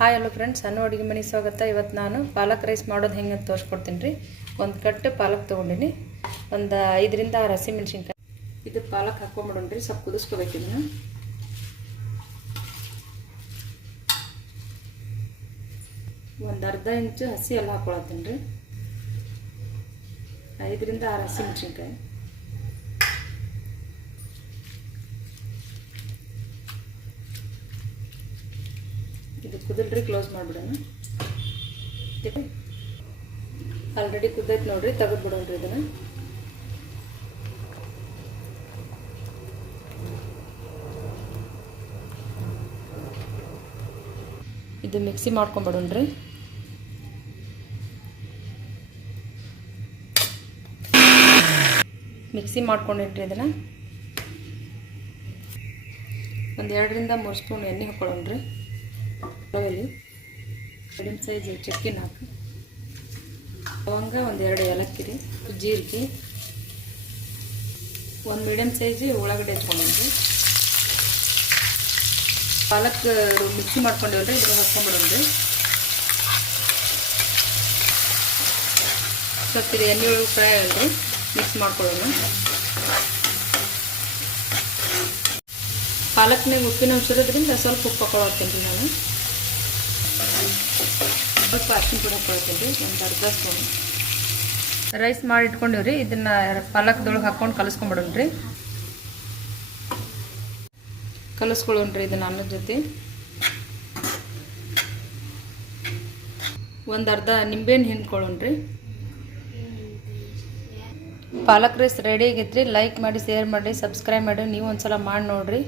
Hi hello friends ಸಣ್ಣ ಅಡುಗೆ ಮನೆ ಸ್ವಾಗತ. ಇವತ್ತು ನಾನು ಪಾಲಕ್ ರೈಸ್ ಮಾಡೋದು ಹೆಂಗೆ ಅಂತ ತೋರಿಸ್ಕೊಡ್ತೀನಿ ರೀ. ಒಂದು ಕಟ್ಟು ಪಾಲಕ್ ತೊಗೊಂಡಿನಿ. ಒಂದು ಐದರಿಂದ ಆರು ಹಸಿಮೆಣ್ಸಿನ್ಕಾಯಿ ಇದು ಪಾಲಕ್ ಹಾಕ್ಕೊಂಬಿಡೋಣ್ರಿ ಸ್ವಲ್ಪ ಕುದಿಸ್ಕೋಬೇಕು ಇದನ್ನು. ಒಂದು ಅರ್ಧ ಇಂಚು ಹಸಿ ಎಲ್ಲ ಹಾಕೊಳತ್ತೀನಿ ರೀ. ಐದರಿಂದ ಆರು ಹಸಿಮೆಣ್ಸಿನ್ಕಾಯಿ ಇದು ಕುದಲ್ರಿ ಕ್ಲೋಸ್ ಮಾಡಿಬಿಡೋಣ. ಆಲ್ರೆಡಿ ಕುದೈತೆ ನೋಡ್ರಿ, ತೆಗೆದು ಬಿಡೋಣ್ರಿ ಇದನ್ನು. ಇದು ಮಿಕ್ಸಿ ಮಾಡ್ಕೊಂಬಿಡೋಣ್ರಿ ಮಿಕ್ಸಿ ಮಾಡ್ಕೊಂಡಿಟ್ರಿ ಇದನ್ನು. ಒಂದು ಎರಡರಿಂದ ಮೂರು ಸ್ಪೂನ್ ಎಣ್ಣೆ ಹಾಕ್ಕೊಳ್ಳೋಣ್ರಿ ರವೆಲಿ ಮೀಡಿಯಮ್ ಸೈಜ್ ಚಕ್ಕಿನ ಹಾಕಿ. ಲವಂಗ ಒಂದು ಎರಡು ಏಲಕ್ಕಿ ರೀ ಜೀರಿಗೆ ಒಂದು ಮೀಡಿಯಮ್ ಸೈಜ್ ಉಳ್ಳಾಗಡ್ಡೆ ಹಚ್ಕೊಂಡ್ರಿ ಪಾಲಕ್ ಮಿಕ್ಸಿ ಮಾಡ್ಕೊಂಡಿವಲ್ರಿ ಇದ್ರ ಹಾಕ್ಕೊಂಬಿಡೋಣ್ರಿ ಸ್ವಲ್ಪ ಇದು ಎಣ್ಣೆ ಒಳಗೆ ಫ್ರೈ ಆಗಲ್ರಿ ಮಿಕ್ಸ್ ಮಾಡ್ಕೊಳ್ಳೋಣ. ಪಾಲಕ್ನಾಗ ಉಪ್ಪಿನ ಅಂಶ ಇರೋದ್ರಿಂದ ಸ್ವಲ್ಪ ಉಪ್ಪು ಹಾಕೊಳತ್ತೀನಿ ರೀ ನಾನು. ಸ್ವಲ್ಪ ಅರ್ಶಿನ ಪುಡಿ ಹಾಕೊಳ್ತೀನಿ ರೀ ಒಂದು ಅರ್ಧ ಸ್ಪೂನ್. ರೈಸ್ ಮಾಡಿ ಇಟ್ಕೊಂಡಿವ್ರಿ ಇದನ್ನು ಪಾಲಕ್ದೊಳಗೆ ಹಾಕ್ಕೊಂಡು ಕಲಿಸ್ಕೊಳೋಣ ರೀ. ಇದನ್ನು ಅನ್ನದ ಜೊತೆ. ಒಂದು ಅರ್ಧ ನಿಂಬೆಹಣ್ಣು ಹಿಂಡ್ಕೊಳ್ಳೋಣ್ರಿ ಪಾಲಕ್ ರೈಸ್ ರೆಡಿ ಆಗೈತ್ರಿ ಲೈಕ್ ಮಾಡಿ ಶೇರ್ ಮಾಡಿ ಸಬ್ಸ್ಕ್ರೈಬ್ ಮಾಡಿ ನೀವು ಒಂದ್ಸಲ ಮಾಡಿ ನೋಡಿರಿ.